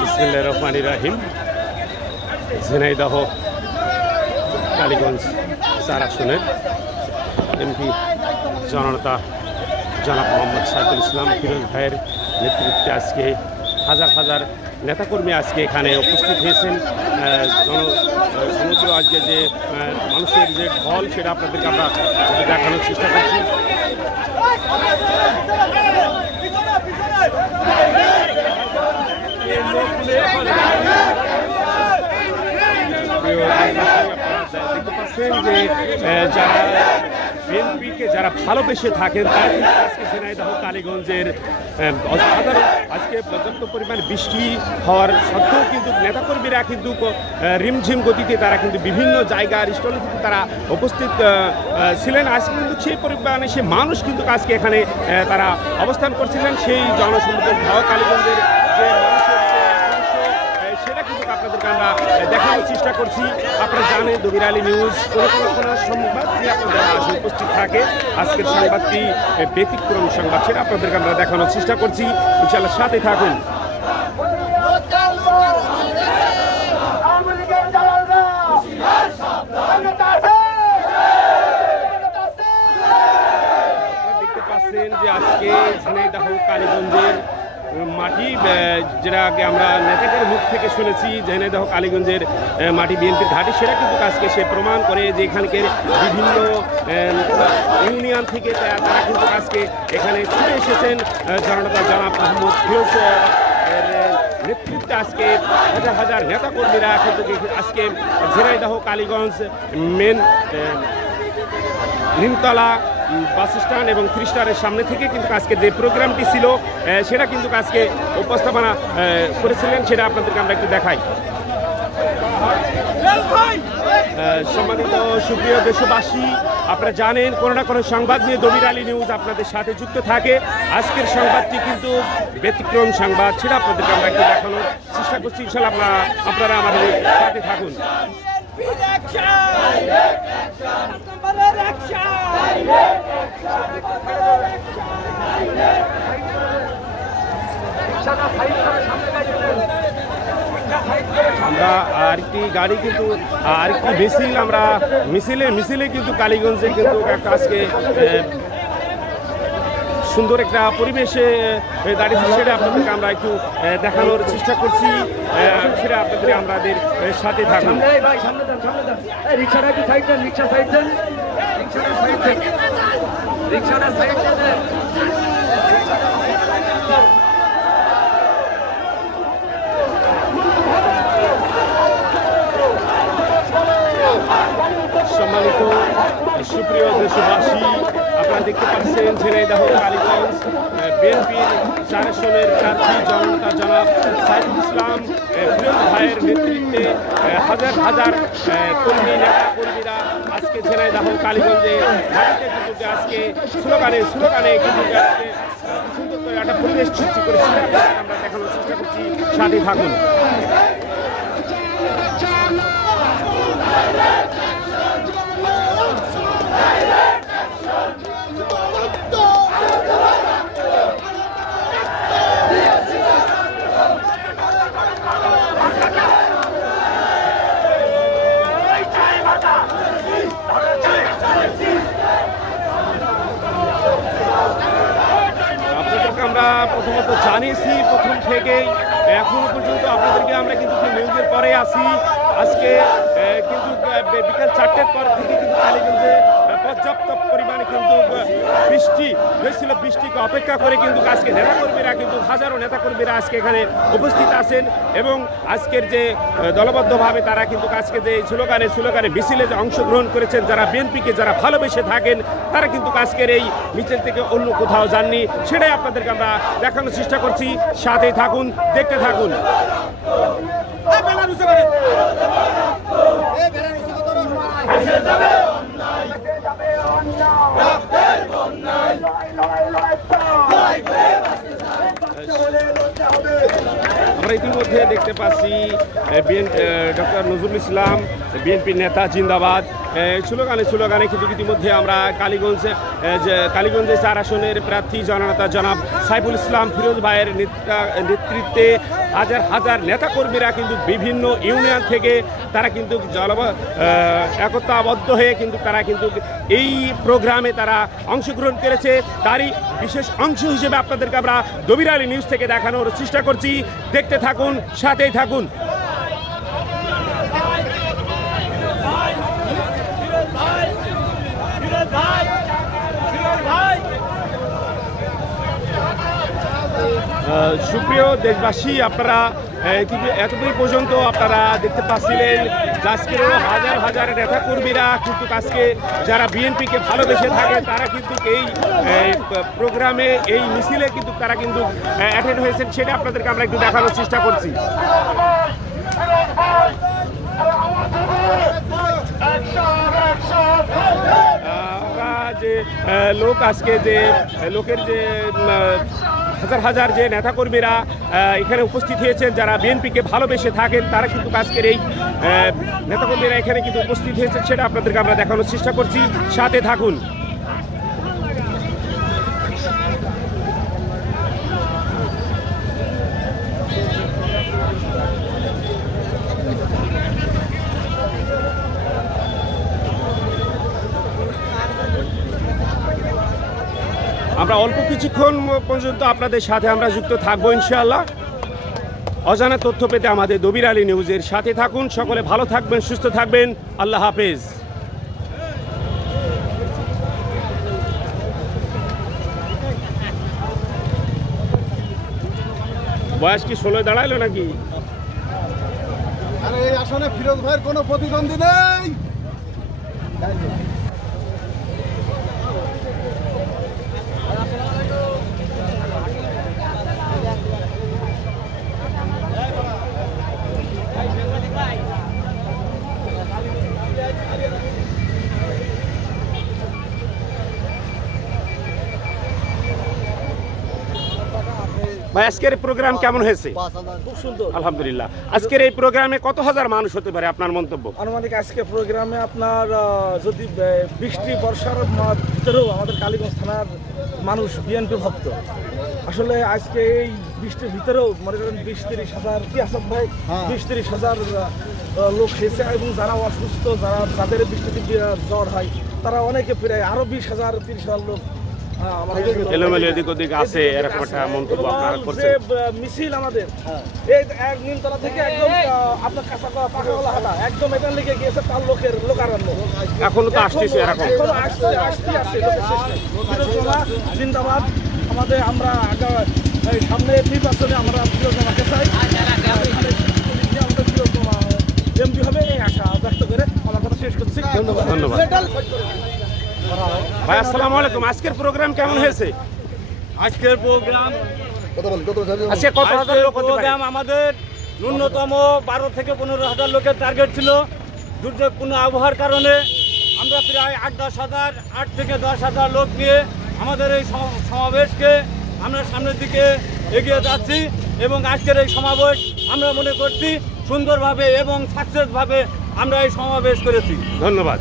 বিসমিল্লাহির রহমানির রহিম। ঝিনাইদহ কালীগঞ্জ 4 আসনের এমপি জননেতা জনাব মোহাম্মদ সাইফুল ইসলাম ফিরোজ ভাইয়ের নেতৃত্বে আজকে হাজার হাজার নেতাকর্মী আজকে এখানে উপস্থিত হয়েছেন। সমুদ্র আজকে যে মানুষের যে ঢল সেটা আপনাদেরকে আমরা দেখানোর চেষ্টা করছি। দেখতে পাচ্ছেন যে যারা বিএনপিকে যারা ভালোবেসে থাকেন তারা কিন্তু আজকে ঝিনাইদহ কালীগঞ্জের সাধারণ আজকে পর্যাপ্ত পরিমাণ বৃষ্টি হওয়ার সত্ত্বেও কিন্তু নেতাকর্মীরা কিন্তু রিমঝিম গতিতে তারা কিন্তু বিভিন্ন জায়গার স্টলে কিন্তু তারা উপস্থিত ছিলেন। আজকে কিন্তু সেই পরিমাণে সে মানুষ কিন্তু আজকে এখানে তারা অবস্থান করছিলেন। সেই জনসমুদ্র কালীগঞ্জের যে সেটা কিন্তু আপনাদেরকে আমরা দেখানোর চেষ্টা করছি। আপনারা জানেন দবির আলী নিউজ কোনো সংবাদ যে আপনাদের উপস্থিত থাকে। আজকের সংবাদটি ব্যতিক্রম সংবাদ, সেটা আপনাদেরকে আমরা দেখানোর চেষ্টা করছি। ইনশাআল্লাহ সাথে থাকুন। আপনারা দেখতে পাচ্ছেন যে আজকে ঝিনাইদহ কালীগঞ্জের মাটি, যেটা আগে আমরা নেতাদের মুখ থেকে শুনেছি ঝিনাইদহ কালীগঞ্জের মাটি বিএনপির ঘাঁটি, সেটা কিন্তু আজকে সে প্রমাণ করে যে এখানকার বিভিন্ন ইউনিয়ন থেকে তারা কিন্তু আজকে এখানে ছুটে এসেছেন। জননেতা জনাব মোহাম্মদ ফিরোজ নেতৃত্বে আজকে হাজার হাজার নেতাকর্মীরা কিন্তু আজকে Jhenaidah Kaliganj main Nimtala bus stand এবং 3 স্টারের সামনে থেকে কিন্তু আজকে যে প্রোগ্রামটি ছিল সেটা কিন্তু আজকে উপস্থাপনা করেছিলেন। সেটা আপনাদেরকে আমরা একটু দেখাই। সম্মানিত সুপ্রিয় দেশবাসী, আপনারা জানেন কোনো না কোনো সংবাদ নিয়ে দবির আলী নিউজ আপনাদের সাথে যুক্ত থাকে। আজকের সংবাদটি কিন্তু ব্যতিক্রম সংবাদ, সেটা আপনাদেরকে আমরা একটু দেখানোর চেষ্টা করছি। ইনশাআল্লাহ আপনারা আমাদের সাথে থাকুন। আমরা আরেকটি গাড়ি কিন্তু আরেকটি মিছিল, আমরা মিছিলে কিন্তু কালীগঞ্জে কিন্তু আজকে সুন্দর একটা পরিবেশে দাঁড়িয়েছি, সেটা আপনাদেরকে আমরা একটু দেখানোর চেষ্টা করছি। সেটা আপনাদের আমাদের সাথে থাকুন। সম্মানিত সুপ্রিয় দেশবাসী, আপনারা দেখতে পাচ্ছেন ঝিনাইদহ কালীগঞ্জ বিএনপির 4 আসনের প্রার্থী জননেতা জনাব সাইফুল ইসলাম ফিরোজ ভাইয়ের নেতৃত্বে হাজার হাজার নেতা কর্মীরা আজকে ঝিনাইদহ কালীগঞ্জে মাটিতে কিন্তু আজকে স্লোগানে কিন্তু আজকে সুন্দর করে একটা পরিবেশ সৃষ্টি করেছি। আমরা দেখানোর চেষ্টা করছি, সাথে থাকুন। আমরা প্রথমত জানিয়েছি প্রথম থেকেই এখনো পর্যন্ত আপনাদেরকে আমরা কিন্তু নিউজের পরে আসি। আজকে কিন্তু বিকাল 4টের পর থেকে কিন্তু কালীগঞ্জে পর্যাপ্ত পরিমাণে কিন্তু বৃষ্টি হয়েছিল। বৃষ্টিকে অপেক্ষা করে কিন্তু আজকে নেতাকর্মীরা কিন্তু হাজারো নেতাকর্মীরা আজকে এখানে উপস্থিত আছেন এবং আজকের যে দলবদ্ধভাবে তারা কিন্তু আজকে যে স্লোগানে মিছিলে যে অংশগ্রহণ করেছেন, যারা বিএনপিকে যারা ভালোবেসে থাকেন তারা কিন্তু আজকের এই মিছিল থেকে অন্য কোথাও যাননি। সেটাই আপনাদেরকে আমরা দেখানোর চেষ্টা করছি। সাথেই থাকুন, দেখতে থাকুন। আমরা ইতিমধ্যে দেখতে পাচ্ছি ডক্টর নজরুল ইসলাম বিএনপি নেতা জিন্দাবাদ, স্লোগানে কিন্তু ইতিমধ্যে আমরা কালীগঞ্জে 4 আসনের প্রার্থী জননেতা জনাব সাইফুল ইসলাম ফিরোজ ভাইয়ের নেতৃত্বে হাজার হাজার নেতাকর্মীরা কিন্তু বিভিন্ন ইউনিয়ন থেকে তারা কিন্তু একতাবদ্ধ হয়ে কিন্তু তারা কিন্তু এই প্রোগ্রামে তারা অংশগ্রহণ করেছে। তারই বিশেষ অংশ হিসেবে আপনাদেরকে আমরা দবির আলী নিউজ থেকে দেখানোর চেষ্টা করছি। দেখতে থাকুন, সাথেই থাকুন। সুপ্রিয় দেশবাসী, আপনারা এতদিন পর্যন্ত আপনারা দেখতে পাচ্ছিলেন আজকেরও হাজার হাজার নেতাকর্মীরা কিন্তু আজকে যারা বিএনপিকে ভালোবেসে থাকে তারা কিন্তু এই প্রোগ্রামে এই মিছিলে কিন্তু তারা কিন্তু অ্যাটেন্ড হয়েছেন। সেটা আপনাদেরকে আমরা একটু দেখানোর চেষ্টা করছি। যে লোক আজকে যে লোকের যে হাজার হাজার যে নেতাকর্মীরা এখানে উপস্থিত হয়েছেন যারা বিএনপিকে ভালোবেসে থাকেন তারা কিন্তু আজকের এই নেতাকর্মীরা এখানে কিন্তু উপস্থিত হয়েছেন, সেটা আপনাদেরকে আমরা দেখানোর চেষ্টা করছি। সাথে থাকুন। আমরা অল্প কিছুক্ষণ পর্যন্ত আপনাদের সাথে আমরা যুক্ত থাকবো ইনশাআল্লাহ। অজানা তথ্য পেতে আমাদের দবির আলী নিউজের সাথে থাকুন। সকলে ভালো থাকবেন, সুস্থ থাকবেন। আল্লাহ হাফেজ। বয়স কি 16 দাঁড়াইলো নাকি? আরে এই আসনে ফিরোজ ভাইয়ের কোনো প্রতিদ্বন্দ্বী নেই। ভাই, আজকের প্রোগ্রাম কেমন হয়েছে? খুব সুন্দর, আলহামদুলিল্লাহ। আজকের এই প্রোগ্রামে কত হাজার মানুষ হতে পারে আপনার মন্তব্য? আনুমানিক আজকে প্রোগ্রামে আপনার যদি বৃষ্টি বর্ষার ভিতরেও আমাদের কালীগঞ্জ থানার মানুষ বিএনপি ভক্ত। আসলে আজকে এই বৃষ্টির ভিতরেও মনে করেন 20-30 হাজার কি আসাদ ভাই 20-30 হাজার লোক হয়েছে এবং যারা অসুস্থ যাদের বৃষ্টিতে জ্বর হয় তারা অনেকে প্রায় আরো 20,000-30,000 লোক এলোমেলো এদিক ওদিক আছে, এরকম একটা মন্তব্য আপনারা করছেন। মিছিল আমাদের এই এক নিমতলা থেকে একদম আপনার কাঁচা পাখাওয়ালা হাটা একদম এটার লেগে গিয়েছে তার লোকারণ্য। এখনো তো আসতেছে, এরকম জিন্দাবাদ। আমাদের আমরা সামনে নির্বাচনে আমরা প্রিয়জনাকে চাই, আমাদের প্রিয়জনা এমপি হবে এই আশা ব্যক্ত করে আমার কথা শেষ করছি। ধন্যবাদ। ভাই আসসালামু আলাইকুম। আজকের প্রোগ্রাম কেমন হয়েছে? আজকের প্রোগ্রাম আমাদের ন্যূনতম 12 থেকে 15,000 লোকের টার্গেট ছিল। দুর্যোগপূর্ণ আবহাওয়ার কারণে আমরা প্রায় 8 থেকে 10,000 লোক নিয়ে আমাদের এই সমাবেশকে আমরা সামনের দিকে এগিয়ে যাচ্ছি এবং আজকের এই সমাবেশ আমরা মনে করছি সুন্দরভাবে এবং সাকসেসভাবে আমরা এই সমাবেশ করেছি। ধন্যবাদ।